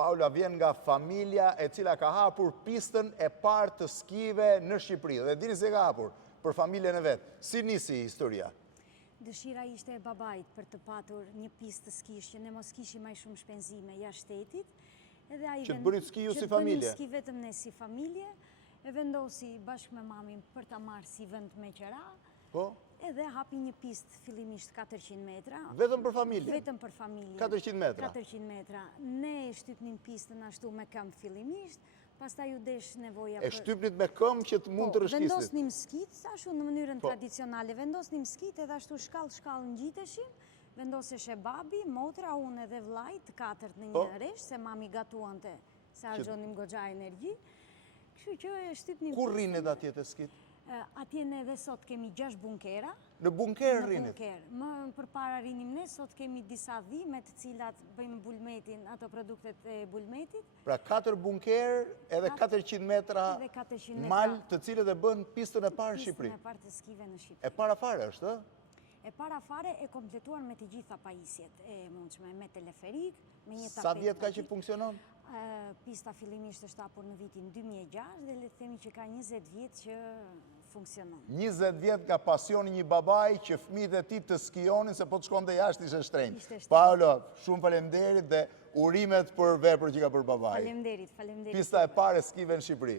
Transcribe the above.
Paula vjen nga familja e cila ka hapur pistën e parë të skive në Shqipëri. Dhe dini se ka hapur për familjen e vetë. Si nisi historia? Dëshira ishte e babait për të patur një pistë të skish, që ne mos kishim më shumë shpenzime jashtë shtetit. Që të bëni ski ju si familje? Që të bëni ski vetëm ne si familje, e vendosi bashkë me mamin për ta marrë si vend me qëra, edhe hapi një pistë fillimisht 400 metra. Vetëm për familje? Vetëm për familje. 400 metra? 400 metra. Ne shtypnin pistën ashtu me këmbë fillimisht, pastaj u desh nevoja për... E shtypnit me këmbë që të mund të rëshkistit? Vendosnim skit, ashtu në mënyrën tradicionale, vendosnim skit edhe ashtu shkallë ngjiteshim, vendosesh e babi, motra, unë edhe vllai të katërt në një resh, se mami gatuante, se harxhonim goxha energji. Kështu që e shtypnim. Ku rrinit atje të skit? Atje ne edhe sot kemi 6 bunkera. Në bunker rrinit? Në bunker. Më përpara rrinim ne, sot kemi disa dhime të cilat bëjmë bulmetin, ato produktet e bulmetit. Pra 4 bunker edhe 400 metra mal të cilët e bën pistën e parë në Shqipëri. Pistën e parë të skive në Shqipëri. E para fare është, E para fare e kompletuar me të gjitha pajisjet e mundshme, me teleferik, me një tapet. Sa vjet ka që funksionon? Pista fillimisht është hapur në vitin 2006 dhe le të themi që ka 20 vjet që funksionon. 20 vjet ka pasioni një babai që fëmijët e tij të skionin se po të shkonte jashtë ishte shtrenjtë. Paolo, shumë faleminderit dhe urimet për veprën që ka bërë babai. Faleminderit. Pista e parë e skive në Shqipëri.